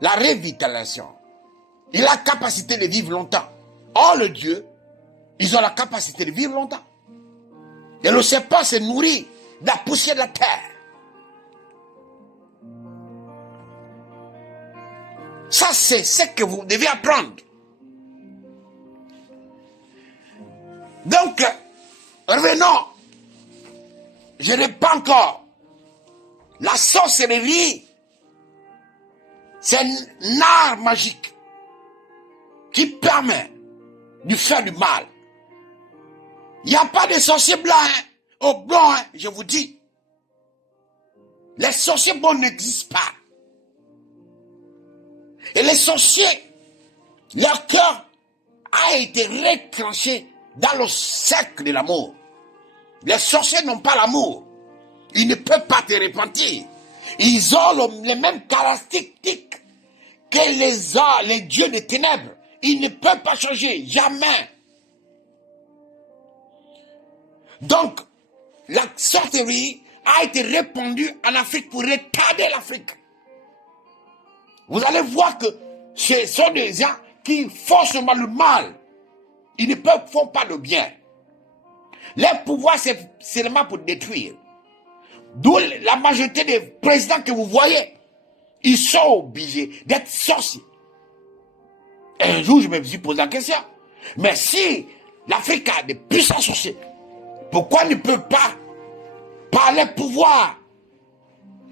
la revitalisation. Il a la capacité de vivre longtemps. Or, le Dieu, ils ont la capacité de vivre longtemps. Et le serpent se nourrit de la poussière de la terre. Ça, c'est ce que vous devez apprendre. Donc, revenons. Je ne pas encore. La sorcellerie, c'est un art magique qui permet de faire du mal. Il n'y a pas de sorciers blancs, au blanc, je vous dis. Les sorciers blancs n'existent pas. Et les sorciers, leur cœur a été retranché dans le cercle de l'amour. Les sorciers n'ont pas l'amour. Ils ne peuvent pas te repentir. Ils ont les mêmes caractéristiques que les dieux des ténèbres. Ils ne peuvent pas changer, jamais. Donc, la sorcellerie a été répandue en Afrique pour retarder l'Afrique. Vous allez voir que ce sont des gens qui font seulement le mal. Ils ne font pas le bien. Leur pouvoir, c'est seulement pour détruire. D'où la majorité des présidents que vous voyez, ils sont obligés d'être sorciers. Et un jour, je me suis posé la question. Mais si l'Afrique a des puissants sorciers, pourquoi ne peut pas, par leur pouvoir,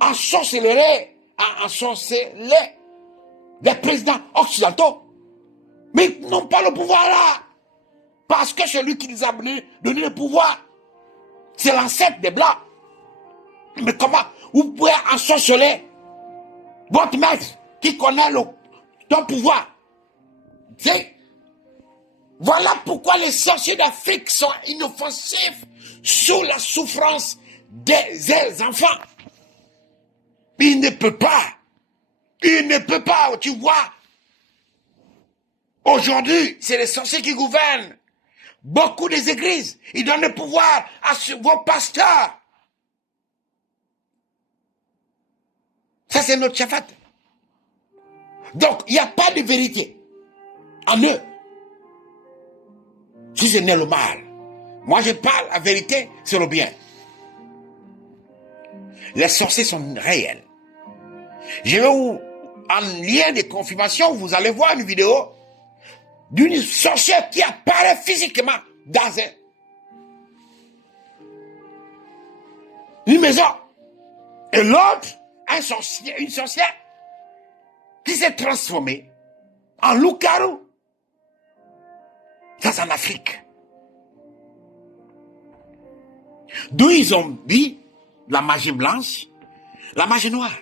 ensorceler les présidents occidentaux? Mais ils n'ont pas le pouvoir là. Parce que celui qui nous a donné le pouvoir, c'est l'ancêtre des Blancs. Mais comment vous pouvez ensorceler votre maître qui connaît ton pouvoir? Voilà pourquoi les sorciers d'Afrique sont inoffensifs sous la souffrance des enfants. Il ne peut pas. Il ne peut pas, tu vois. Aujourd'hui, c'est les sorciers qui gouvernent. Beaucoup des églises, ils donnent le pouvoir à vos pasteurs. Ça, c'est notre chafat. Donc, il n'y a pas de vérité en eux. Si ce n'est le mal. Moi, je parle la vérité sur le bien. Les sorciers sont réels. Je vais vous, en lien de confirmation, vous allez voir une vidéo d'une sorcière qui apparaît physiquement dans une maison. Et l'autre, une sorcière qui s'est transformée en loup-garou. Ça, c'est en Afrique. D'où ils ont dit la magie blanche, la magie noire.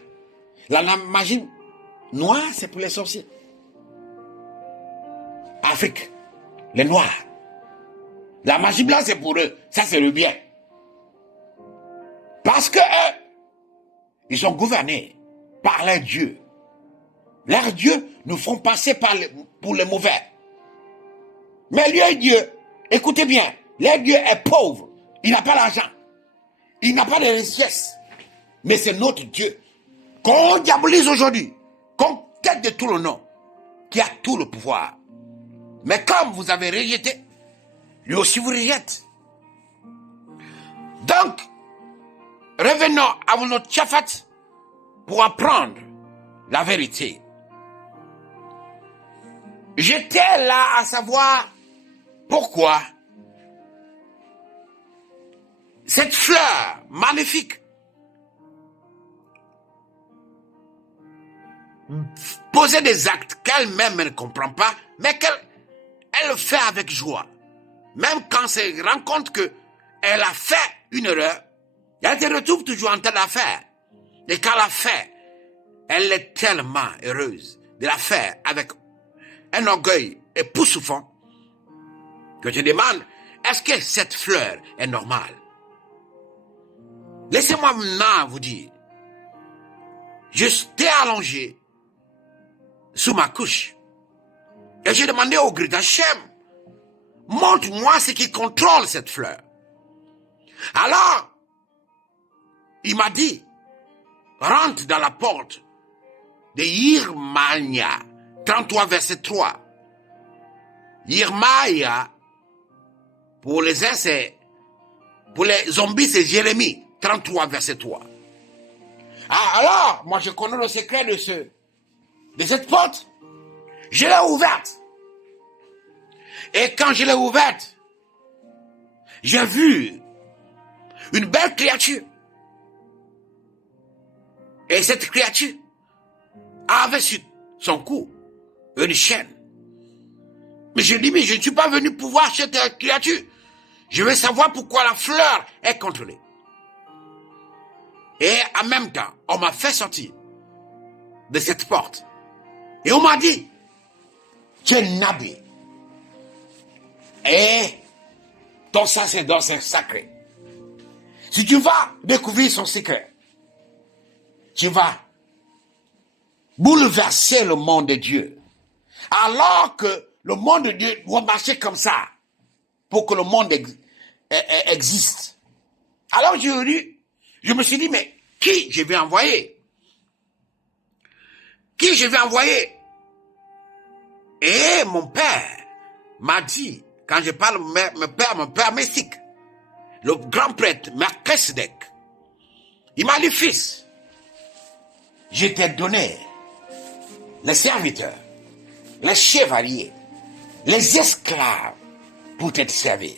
La magie noire, c'est pour les sorciers. Afrique, les noirs. La magie blanche, c'est pour eux. Ça, c'est le bien. Parce que eux, ils sont gouvernés par leurs dieux. Leurs dieux nous font passer pour les mauvais. Mais leur Dieu, écoutez bien, leur Dieu est pauvre. Il n'a pas l'argent. Il n'a pas de richesse. Mais c'est notre Dieu qu'on diabolise aujourd'hui, qu'on quête de tout le nom, qui a tout le pouvoir. Mais comme vous avez rejeté, lui aussi vous rejette. Donc, revenons à notre chafat pour apprendre la vérité. J'étais là à savoir pourquoi cette fleur magnifique posait des actes qu'elle-même ne comprend pas, mais qu'elle fait avec joie. Même quand elle se rend compte qu'elle a fait une erreur, elle se retrouve toujours en train de la faire. Et quand elle l'a fait, elle est tellement heureuse de la faire avec un orgueil époustouflant que je demande, est-ce que cette fleur est normale? Laissez-moi maintenant vous dire, j'étais allongé sous ma couche et j'ai demandé au Grand Hachem, montre-moi ce qui contrôle cette fleur. Alors, il m'a dit, rentre dans la porte de Yeremia 33, verset 3. Yeremia, pour les uns, c'est... Pour les zombies, c'est Jérémie 33, verset 3. Ah, alors, moi je connais le secret de cette porte. Je l'ai ouverte. Et quand je l'ai ouverte, j'ai vu une belle créature. Et cette créature avait sur son cou une chaîne. Mais je dis, mais je ne suis pas venu pour voir cette créature. Je veux savoir pourquoi la fleur est contrôlée. Et en même temps, on m'a fait sortir de cette porte. Et on m'a dit, tu es Nabi. Et ton sacerdoce est sacré. Si tu vas découvrir son secret, tu vas bouleverser le monde de Dieu. Alors que le monde de Dieu doit marcher comme ça pour que le monde existe. Alors je me suis dit, mais qui je vais envoyer? Qui je vais envoyer? Et mon père m'a dit, quand je parle mon père mystique, le grand prêtre Melchisedec, il m'a dit, fils, je t'ai donné les serviteurs, les chevaliers, les esclaves pour te servir.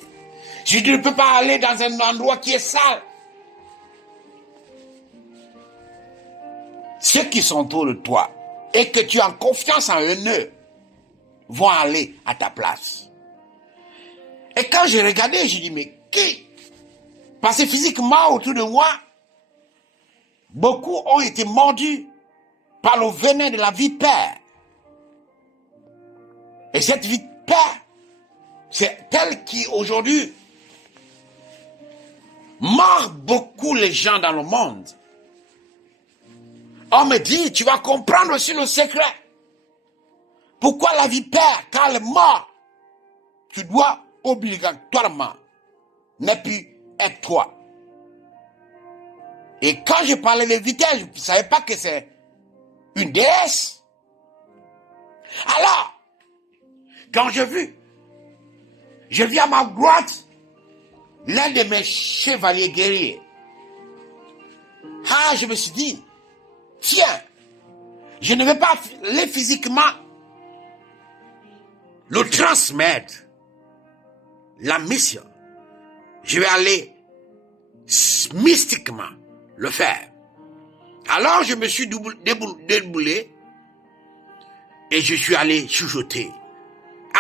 Si tu ne peux pas aller dans un endroit qui est sale, ceux qui sont autour de toi et que tu as confiance en eux vont aller à ta place. Et quand j'ai regardé, j'ai dit, mais qui? Parce que physiquement, autour de moi, beaucoup ont été mordus par le venin de la vipère. Et cette vipère, c'est elle qui aujourd'hui mord beaucoup les gens dans le monde. On me dit, tu vas comprendre aussi le secret. Pourquoi la vipère, quand elle mord, tu dois obligatoirement ne plus être toi. Et quand je parlais de vipère, je ne savais pas que c'est une déesse. Alors, quand je vis à ma droite l'un de mes chevaliers guerriers. Ah, je me suis dit, tiens, je ne vais pas aller physiquement le transmettre la mission. Je vais aller mystiquement le faire. Alors je me suis déboulé et je suis allé chuchoter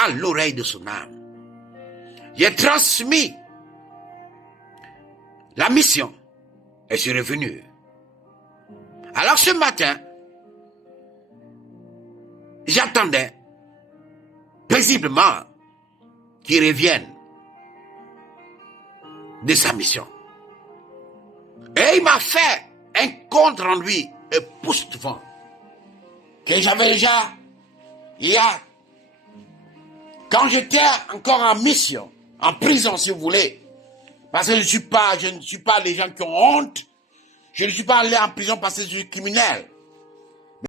à l'oreille de son âme. J'ai transmis la mission et je suis revenu. Alors ce matin, j'attendais paisiblement qu'il revienne de sa mission. Et il m'a fait un compte rendu époustouflant que j'avais déjà quand j'étais encore en mission, en prison si vous voulez, parce que je ne suis pas des gens qui ont honte, je ne suis pas allé en prison parce que je suis criminel.